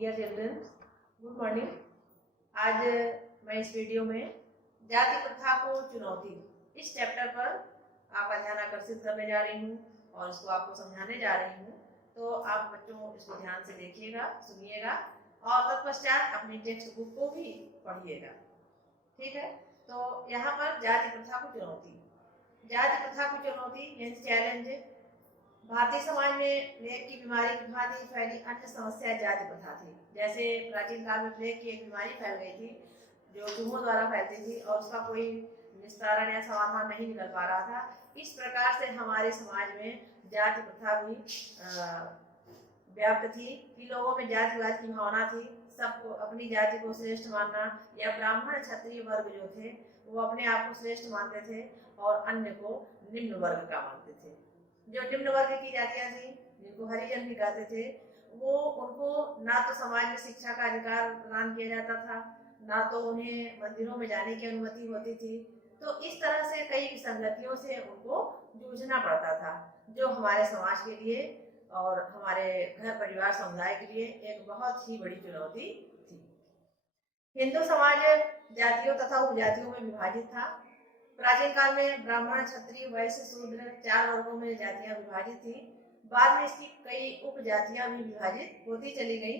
Dear children, good morning. आज मैं इस वीडियो में जाति प्रथा को चुनौती इस चैप्टर पर आपका ध्यान आकर्षित करने जा रही हूँ और इसको आपको समझाने जा रही हूँ। तो आप बच्चों इसको ध्यान से देखिएगा, सुनिएगा और तत्पश्चात अपनी टेक्स्ट बुक को भी पढ़िएगा। ठीक है, तो यहाँ पर जाति प्रथा को चुनौती, जाति प्रथा को चुनौती यानी चैलेंज। भारतीय समाज में प्लेग की बीमारी की भांति फैली अन्य समस्या जाति प्रथा थी। जैसे प्राचीन काल में प्लेग की एक बीमारी फैल गई थी जो चूहों द्वारा फैलती थी और उसका कोई निस्तारण या समाधान नहीं निकल पा रहा था। इस प्रकार से हमारे समाज में जाति प्रथा भी व्याप्त थी कि लोगों में जातिवाद की भावना थी। सबको अपनी जाति को श्रेष्ठ मानना, या ब्राह्मण क्षत्रिय वर्ग जो थे वो अपने आप को श्रेष्ठ मानते थे और अन्य को निम्न वर्ग का मानते थे। जो निम्न वर्ग की जातियां थी जिनको हरिजन भी कहते थे, वो उनको ना तो समाज में शिक्षा का अधिकार प्रदान किया जाता था, ना तो उन्हें मंदिरों में जाने की अनुमति होती थी। तो इस तरह से कई विसंगतियों से उनको जूझना पड़ता था, जो हमारे समाज के लिए और हमारे घर परिवार समुदाय के लिए एक बहुत ही बड़ी चुनौती थी। हिंदू समाज जातियों तथा उपजातियों में विभाजित था। प्राचीन काल में ब्राह्मण, क्षत्रिय, वैश्य, शूद्र 4 वर्गों में जातियां विभाजित थी। बाद में इसकी कई उपजातियां भी विभाजित होती चली गई।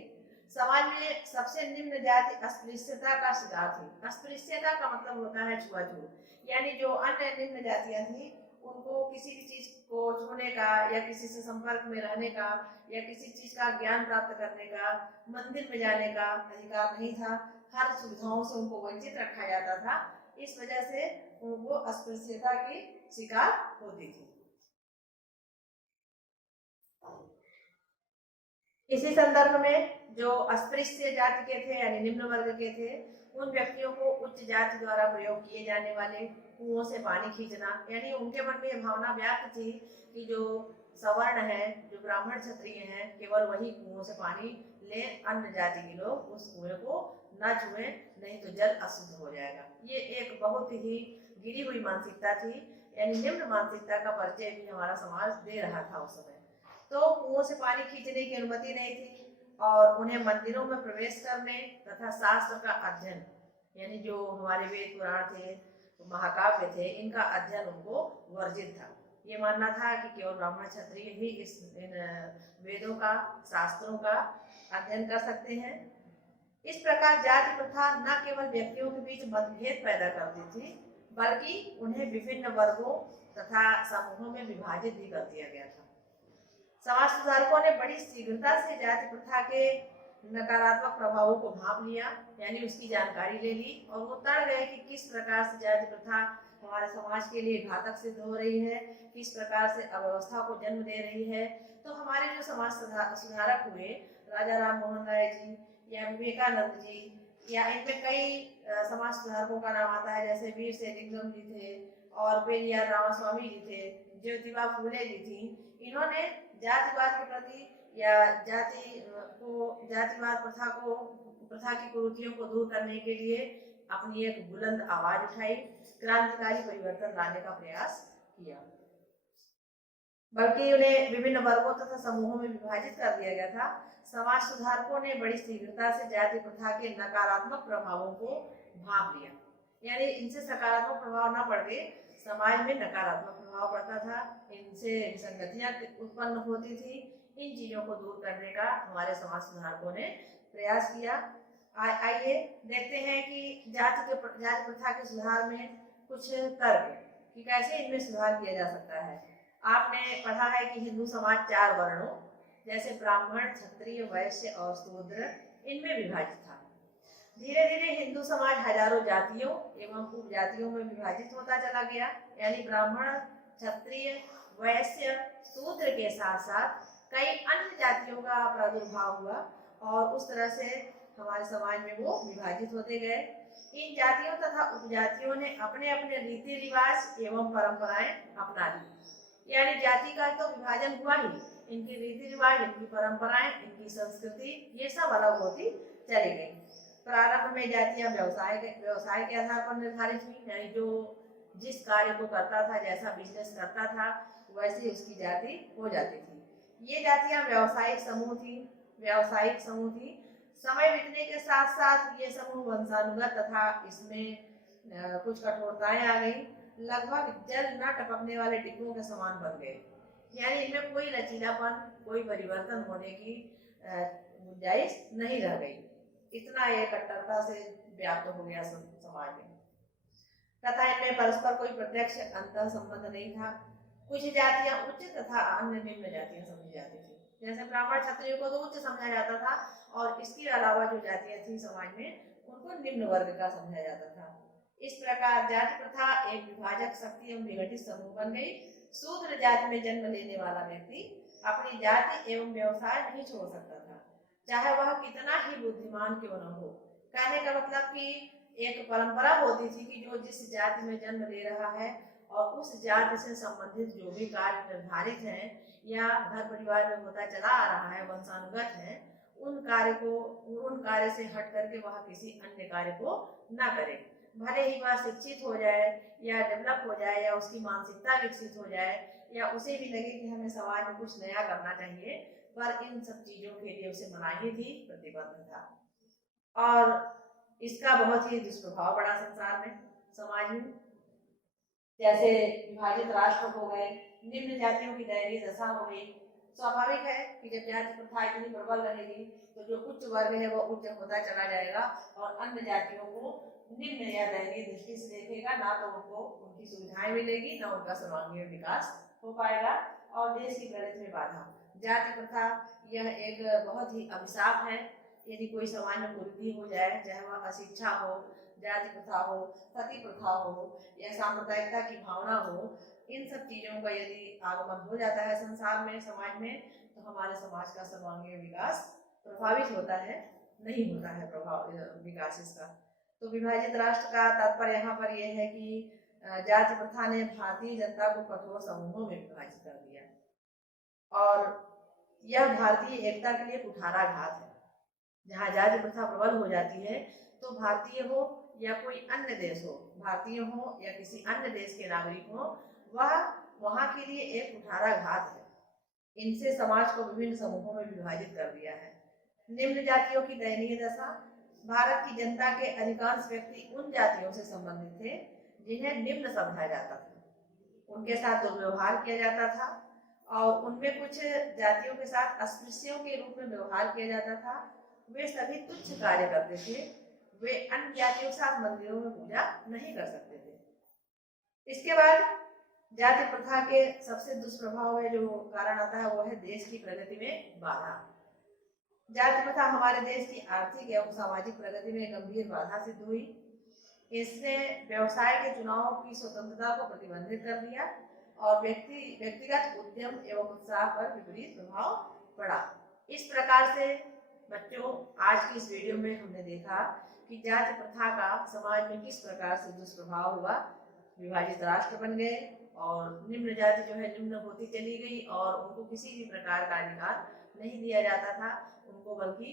समाज में सबसे निम्न जाति अस्पृश्यता का शिकार थी। अस्पृश्यता का मतलब होता है छुआछूत, यानी जो अन्य निम्न जातियां थी उनको किसी भी चीज को छूने का या किसी से संपर्क में रहने का या किसी चीज का ज्ञान प्राप्त करने का, मंदिर में जाने का अधिकार नहीं था। हर सुविधाओं से उनको वंचित रखा जाता था। इस वजह से वो अस्पृश्यता की शिकार होती थी। इसी संदर्भ में जो अस्पृश्य जाति के थे यानी निम्न वर्ग के थे, उन व्यक्तियों को उच्च जाति द्वारा प्रयोग किए जाने वाले कुओं से पानी खींचना, यानी उनके मन में यह भावना व्याप्त थी कि जो सवर्ण है, जो ब्राह्मण क्षत्रिय हैं, केवल वही कुओं से पानी ले, अन्य जाति के लोग उस कुएं को न छुए, नहीं तो जल अशुद्ध हो जाएगा। ये एक बहुत ही गिरी हुई मानसिकता थी, यानी निम्न मानसिकता का परिचय भी हमारा समाज दे रहा था उस समय। तो कुओं से पानी खींचने की अनुमति नहीं थी और उन्हें मंदिरों में प्रवेश करने तथा शास्त्र का अध्ययन, यानी जो हमारे वेद पुराण थे, महाकाव्य थे, इनका अध्ययन उनको वर्जित था। ये मानना था कि केवल ब्राह्मण क्षत्रिय ही इन वेदों का, शास्त्रों का अध्ययन कर सकते हैं। इस प्रकार जाति प्रथा न केवल व्यक्तियों के बीच मतभेद पैदा करती थी, बल्कि उन्हें विभिन्न वर्गों तथा समूहों में विभाजित भी कर दिया गया था। समाज सुधारकों ने बड़ी शीघ्रता से जाति प्रथा के नकारात्मक प्रभावों को भांप लिया, यानी उसकी जानकारी ले ली और वो तड़ गए कि किस प्रकार से जाति प्रथा हमारे समाज के लिए घातक सिद्ध हो रही है, किस प्रकार से अव्यवस्था को जन्म दे रही है। तो हमारे जो समाज सुधारक हुए, राजा राम मोहन राय जी या विवेकानंद जी, या इनमें कई समाज सुधारकों का नाम आता है, जैसे वीर सेलिंगम जी थे और पेरियार रामास्वामी जी थे, ज्योतिबा फूले जी थी। इन्होंने जातिवाद के प्रति या जातिवाद प्रथा की कुरीतियों को दूर करने के लिए अपनी एक बुलंद आवाज उठाई, क्रांतिकारी परिवर्तन लाने का प्रयास किया। बल्कि उन्हें विभिन्न वर्गों तथा समूहों में विभाजित कर दिया गया था। समाज सुधारकों ने बड़ी शीघ्रता से जाति प्रथा के नकारात्मक प्रभावों को भांप लिया, यानी इनसे सकारात्मक प्रभाव न पड़ के समाज में नकारात्मक प्रभाव पड़ता था, इनसे विसंगतियां उत्पन्न होती थी। इन चीजों को दूर करने का हमारे समाज सुधारकों ने प्रयास किया। आइए देखते हैं कि जाति प्रथा के सुधार में कुछ तर्क कि कैसे इनमें सुधार किया जा सकता है। आपने पढ़ा है कि हिंदू समाज 4 वर्णों जैसे ब्राह्मण, क्षत्रिय, वैश्य और शूद्र इनमें विभाजित था। धीरे धीरे हिंदू समाज हजारों जातियों एवं उपजातियों में विभाजित होता चला गया, यानी ब्राह्मण, क्षत्रिय, वैश्य, शूद्र के साथ साथ कई अन्य जातियों का प्रादुर्भाव हुआ और उस तरह से हमारे समाज में वो विभाजित होते गए। इन जातियों तथा उपजातियों ने अपने अपने रीति रिवाज एवं परंपराएं अपना ली, यानी जाति का तो विभाजन हुआ ही, इनकी रीति रिवाज, इनकी परंपराएं, इनकी संस्कृति ये सब अलग होती चली गई। प्रारंभ में जातियां व्यवसाय के आधार पर निर्धारित हुई, यानी जो जिस कार्य को करता था, जैसा बिजनेस करता था, वैसे उसकी जाति हो जाती थी। ये जातियां व्यावसायिक समूह थी। समय बीतने के साथ साथ ये समूह वंशानुगत तथा इसमें कुछ कठोरताएं आ गई, लगभग जल न टपकने वाले टिक्कों के समान बन गए। यानी इनमें कोई लचीलापन, कोई परिवर्तन होने की गुंजाइश नहीं रह गई। इतना ये कट्टरता से व्याप्त हो गया समाज में, तथा इनमें परस्पर कोई प्रत्यक्ष अंतर संबंध नहीं था। कुछ जातियां उच्च तथा अन्य निम्न जातियां समझी जाती थी। जैसे ब्राह्मण क्षत्रिय को तो उच्च समझा जाता था, और इसके अलावा जो जातियां थी समाज में उनको निम्न वर्ग का समझा जाता था। इस प्रकार जाति प्रथा एक विभाजक शक्ति एवं विघटित समूह बन गई। शूद्र जाति में जन्म लेने वाला व्यक्ति अपनी जाति एवं व्यवसाय नहीं छोड़ सकता था, चाहे वह कितना ही बुद्धिमान क्यों न हो। कहने का मतलब कि एक परंपरा होती थी कि जो जिस जाति में जन्म ले रहा है और उस जाति से संबंधित जो भी कार्य निर्धारित हैं या घर परिवार में होता चला आ रहा है, वंशानुगत है, उन कार्य से हट करके वह किसी अन्य कार्य को न करे। भले ही वह शिक्षित हो जाए या डेवलप हो जाए या उसकी मानसिकता विकसित हो जाए या उसे भी लगे कि हमें समाज में कुछ नया करना चाहिए, पर इन सब चीजों के लिए उसे मनाही थी, प्रतिबद्ध था। और इसका बहुत ही दुष्प्रभाव पड़ा संसार में, समाज में। जैसे विभाजित राष्ट्र हो गए, निम्न जातियों की दयनीय दशा हो गई। स्वाभाविक है कि जब जाति प्रथा इतनी प्रबल रहेगी तो जो उच्च वर्ग है वो उच्च होता चला जाएगा और अन्य जातियों को निम्न या दयनीय दृष्टि से देखेगा। ना तो उनको उनकी सुविधाएं मिलेगी, ना उनका सर्वांगीण विकास हो पाएगा, और देश की प्रगति में बाधा। जाति प्रथा यह एक बहुत ही अभिशाप है। यदि कोई समाज में कुरीति हो जाए, चाहे वह अशिक्षा हो, जाति प्रथा हो, सती प्रथा हो या सांप्रदायिकता की भावना हो, इन सब चीजों का यदि आगमन हो जाता है संसार में, समाज में, तो हमारे समाज का सर्वांगीण विकास प्रभावित होता है, नहीं होता है प्रभाव विकास इसका। तो विभाजित राष्ट्र का तात्पर्य यहाँ पर यह है कि जाति प्रथा ने भारतीय जनता को कठोर समूहों में विभाजित कर दिया, और यह भारतीय एकता के लिए कुठाराघात है। जहाँ जाति प्रथा प्रबल हो जाती है तो भारतीय हो या कोई अन्य देश हो, भारतीय हो या किसी अन्य देश के नागरिक हो, वह वहां के लिए एक कुठाराघात है। इनसे समाज को विभिन्न समूहों में विभाजित कर दिया है। निम्न जातियों की दयनीय दशा। भारत की जनता के अधिकांश व्यक्ति उन जातियों से संबंधित थे जिन्हें निम्न समझा जाता था। उनके साथ दुर्व्यवहार किया जाता था और उनमें कुछ जातियों के साथ अस्पृश्यों के रूप में व्यवहार किया जाता था। वे सभी तुच्छ कार्य करते थे। वे अन्य जातियों के साथ मंदिरों में पूजा नहीं कर सकते थे। इसके बाद जाति प्रथा के सबसे दुष्प्रभाव में जो कारण आता है वो है देश की प्रगति में बाधा। जाति प्रथा हमारे देश की आर्थिक एवं सामाजिक प्रगति में गंभीर बाधा सिद्ध हुई। इसने व्यवसाय के चुनाव की स्वतंत्रता को प्रतिबंधित कर दिया और व्यक्तिगत उद्यम एवं उत्साह पर विपरीत प्रभाव पड़ा। इस प्रकार से बच्चों, आज की इस वीडियो में हमने देखा कि जाति प्रथा का समाज में किस प्रकार से दुष्प्रभाव हुआ। विभाजित राष्ट्र बन गए और निम्न जाति जो है निम्न होती चली गई और उनको किसी भी प्रकार का अधिकार नहीं दिया जाता था, उनको बल्कि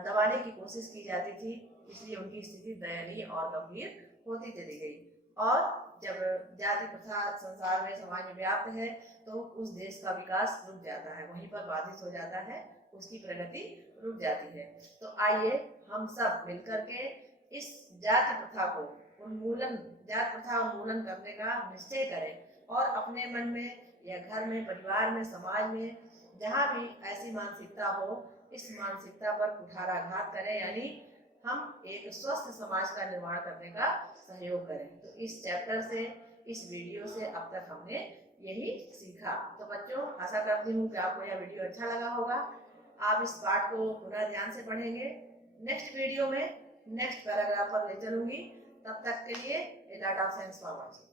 दबाने की कोशिश की जाती थी। इसलिए उनकी स्थिति दयनीय और गंभीर होती चली गई। और जब जाति प्रथा संसार में, समाज में व्याप्त है तो उस देश का विकास रुक जाता है, वहीं पर बाधित हो जाता है, उसकी प्रगति रुक जाती है। तो आइए हम सब मिलकर के इस जाति प्रथा को जाति प्रथा उन्मूलन करने का निश्चय करें और अपने मन में या घर में, परिवार में, समाज में जहाँ भी ऐसी मानसिकता हो, इस मानसिकता पर कुठाराघात करें, यानी हम एक स्वस्थ समाज का निर्माण करने का सहयोग करें। तो इस चैप्टर से, इस वीडियो से अब तक हमने यही सीखा। तो बच्चों, आशा करती हूँ कि आपको यह वीडियो अच्छा लगा होगा। आप इस पाठ को पुनः ध्यान से पढ़ेंगे। नेक्स्ट वीडियो में नेक्स्ट पैराग्राफ पर ले चलूंगी। तब तक के लिए a lot of thanks for watching.